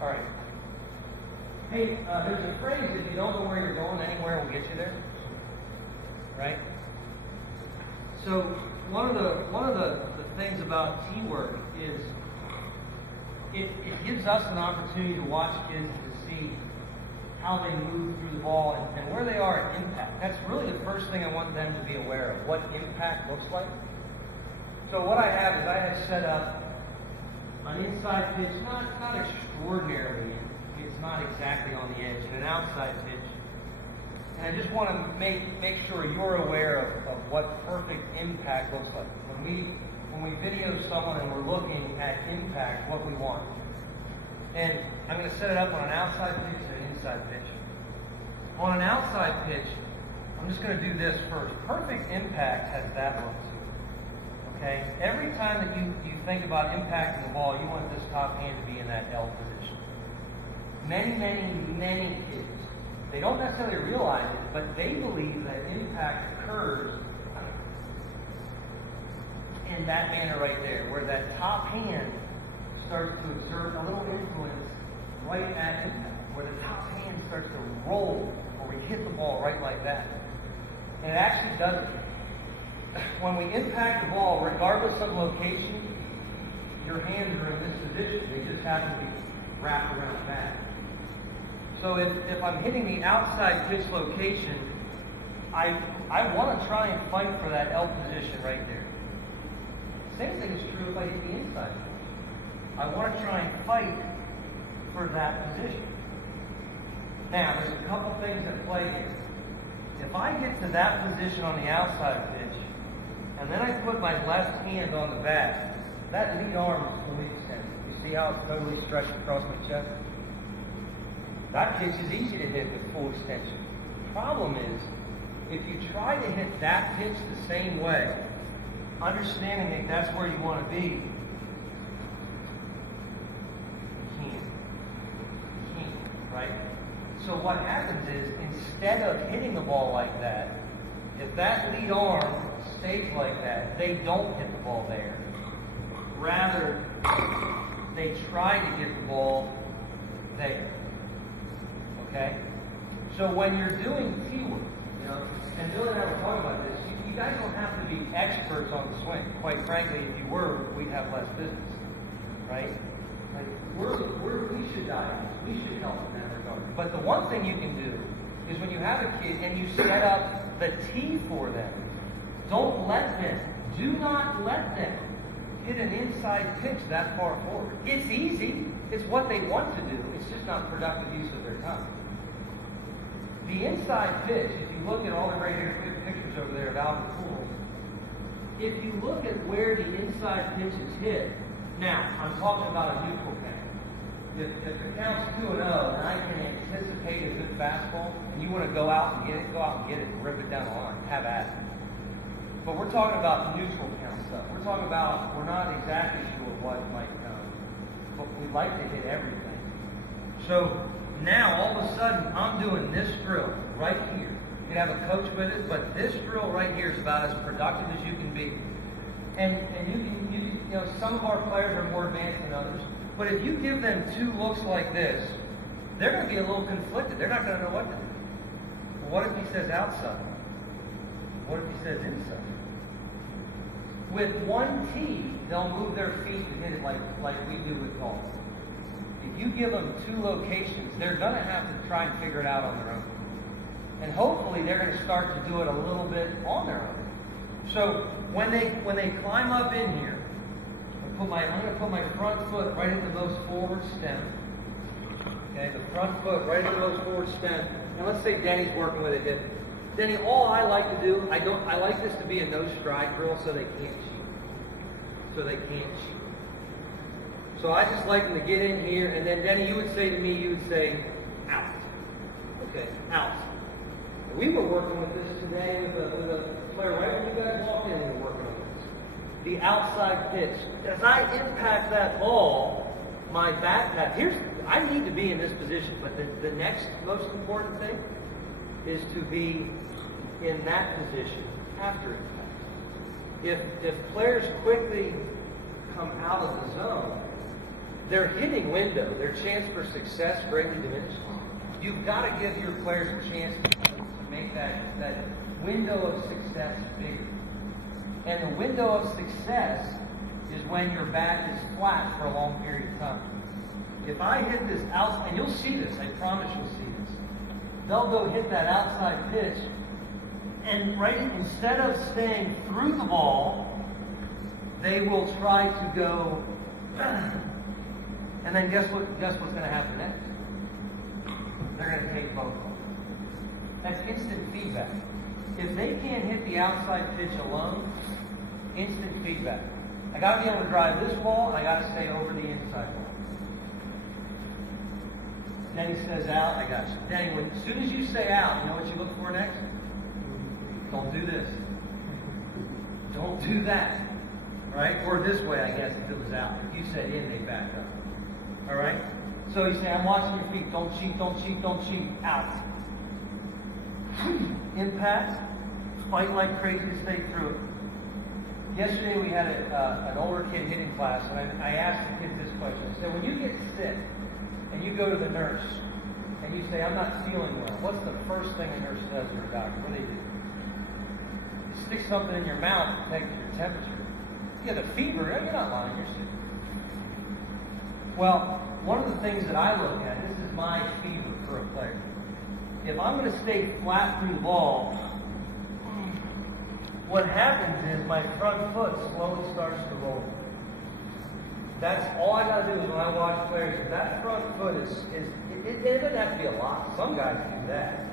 All right. Hey, there's a phrase, if you don't know where you're going, anywhere will get you there. Right? So one of the things about teamwork is it gives us an opportunity to watch kids to see how they move through the ball and where they are at impact. That's really the first thing I want them to be aware of, what impact looks like. So what I have is I have set up an inside pitch, not extraordinarily, it's not exactly on the edge, and an outside pitch. And I just want to make sure you're aware of what perfect impact looks like. When we video someone and we're looking at impact, what we want. And I'm going to set it up on an outside pitch and an inside pitch. On an outside pitch, I'm just going to do this first. Perfect impact has that look to it. Okay? Every time that you think about impacting the ball, you want this top hand to be in that L position. Many kids, they don't necessarily realize it, but they believe that impact occurs in that manner right there, where that top hand starts to exert a little influence right at impact, where the top hand starts to roll, or we hit the ball right like that. And it actually does it. When we impact the ball, regardless of location, your hands are in this position. They just happen to be wrapped around that. So if I'm hitting the outside pitch location, I want to try and fight for that L position right there. Same thing is true if I hit the inside pitch. I want to try and fight for that position. Now, there's a couple things at play here. If I get to that position on the outside pitch, and then I put my left hand on the bat, that lead arm is fully extended. You see how it's totally stretched across my chest? That pitch is easy to hit with full extension. The problem is, if you try to hit that pitch the same way, understanding that that's where you want to be, you can't, right? So what happens is, instead of hitting the ball like that, if that lead arm stays like that, they don't hit the ball there. Rather, they try to get the ball there. Okay? So when you're doing teamwork, and Bill and I were talking about this, you guys don't have to be experts on the swing. Quite frankly, if you were, we'd have less business. Right? Like, we should dive. We should help in that regard. But the one thing you can do is when you have a kid and you set up the tee for them, do not let them hit an inside pitch that far forward. It's easy. It's what they want to do. It's just not productive use of their time. The inside pitch, if you look at all the right-haired pictures over there of Albert Pujols, if you look at where the inside pitch is hit, now, I'm talking about a neutral count. If the count's 2-0 and I can anticipate a good fastball, and you want to go out and get it and rip it down the line, have at it. But we're talking about neutral count stuff. We're talking about, we're not exactly sure what might come, but we'd like to hit everything. So now, all of a sudden, I'm doing this drill right here. You can have a coach with it, but this drill right here is about as productive as you can be. And you know, some of our players are more advanced than others, but if you give them two looks like this, they're going to be a little conflicted. They're not going to know what to do. Well, what if he says outside? What if he says inside? With one tee, they'll move their feet and hit it like we do with golf. If you give them two locations, they're going to have to try and figure it out on their own. And hopefully they're going to start to do it a little bit on their own. So when they climb up in here, I'm going to put my front foot right at the most forward stem. Okay, the front foot right at the most forward stem. And let's say Denny's working with a hip. Denny, all I like to do, I like this to be a no strike drill so they can't cheat. So I just like them to get in here, and then Denny, you would say out. Okay, out. We were working with this today with a player right when you guys walked in, we were working on this. The outside pitch. As I impact that ball, my bat pad, I need to be in this position, but the next most important thing is to be in that position after impact. If players quickly come out of the zone, their hitting window, their chance for success greatly diminishes. You've got to give your players a chance to make that window of success bigger. And the window of success is when your bat is flat for a long period of time. If I hit this outside, and you'll see this, I promise you'll see this. They'll go hit that outside pitch, and instead of staying through the ball, they will try to go, and then guess what's going to happen next? They're going to take both balls. That's instant feedback. If they can't hit the outside pitch alone, instant feedback. I got to be able to drive this ball, and I got to stay over the inside ball. Denny says out, I got you. Denny, as soon as you say out, you know what you look for next? Don't do this. Don't do that. Right? Or this way, I guess, if it was out. If you said in, they back up. All right? So you say, I'm watching your feet. Don't cheat, don't cheat, don't cheat. Out. Impact. Fight like crazy to stay through it. Yesterday we had an older kid hitting class, and I asked the kid this question. I said, when you get sick and you go to the nurse and you say, I'm not feeling well, what's the first thing a nurse does or a doctor? What do they do? You stick something in your mouth to take your temperature. You have a fever, you're not lying, you're sick. Well, one of the things that I look at, this is my fever for a player. If I'm going to stay flat through the ball, what happens is my front foot slowly starts to roll. That's all I got to do is when I watch players, if that front foot it doesn't have to be a lot. Some guys do that.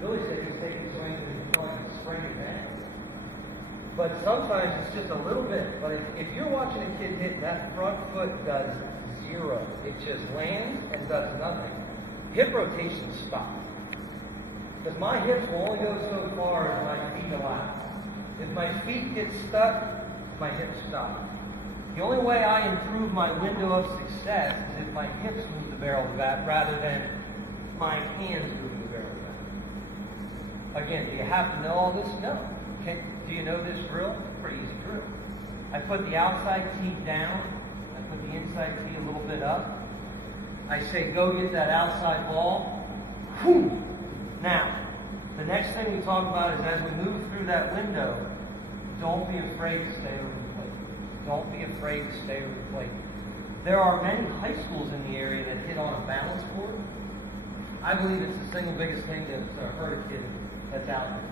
Billy said he's taking swings and he's going to spring his ankle. But sometimes it's just a little bit. But if you're watching a kid hit, that front foot does zero. It just lands and does nothing. Hip rotation stops. Because my hips will only go so far as my feet allow. If my feet get stuck, my hips stop. The only way I improve my window of success is if my hips move the barrel of the bat rather than my hands moving the barrel of the bat. Again, do you have to know all this? No. Do you know this drill? Pretty easy drill. I put the outside tee down. I put the inside tee a little bit up. I say, go get that outside ball. Whew. Now, the next thing we talk about is as we move through that window, don't be afraid to stay over the plate. Don't be afraid to stay over the plate. There are many high schools in the area that hit on a balance board. I believe it's the single biggest thing that's hurt a kid that's out there.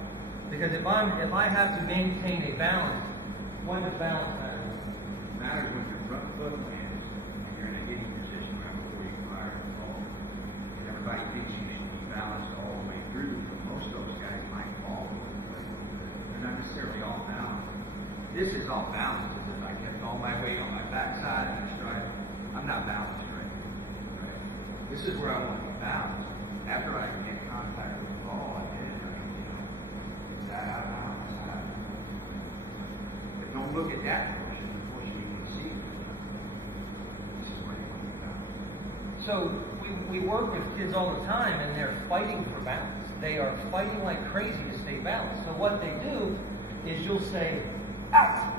Because if I have to maintain a balance, when does balance matter? It matters when your front foot lands and you're in a hitting position right before you fire the ball. And everybody thinks you should be balanced all the way through, but most of those guys might fall over the plate. They're not necessarily all balanced. This is all balanced because I kept all my weight on my backside and I stride. I'm not balanced right now. Right? This is where I want to be balanced. After I get contact with the ball, I hit it. Is that out of bounds? But don't look at that portion. The portion you can see. This is where you want to be balanced. So we work with kids all the time, and they're fighting for balance. They are fighting like crazy to stay balanced. So what they do is you'll say, out!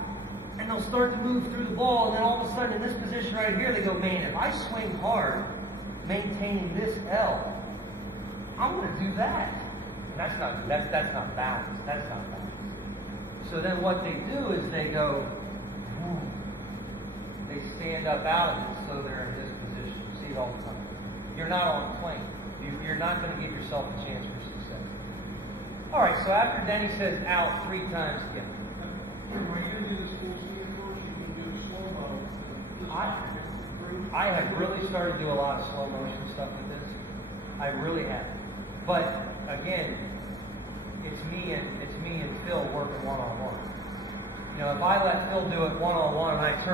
And they'll start to move through the ball, and then all of a sudden in this position right here, they go, man, if I swing hard, maintaining this L, I'm going to do that. And that's not balance. That's not balance. So then what they do is they go, they stand up out of it, so they're in this position. You see it all the time. You're not on a plane. You're not going to give yourself a chance for success. All right, so after Denny says out 3 times again. When you do the school swing course, you can do slow-mo. I have really started to do a lot of slow motion stuff with this. I really have. But again, it's me and Phil working one-on-one. You know, if I let Phil do it one-on-one and I turn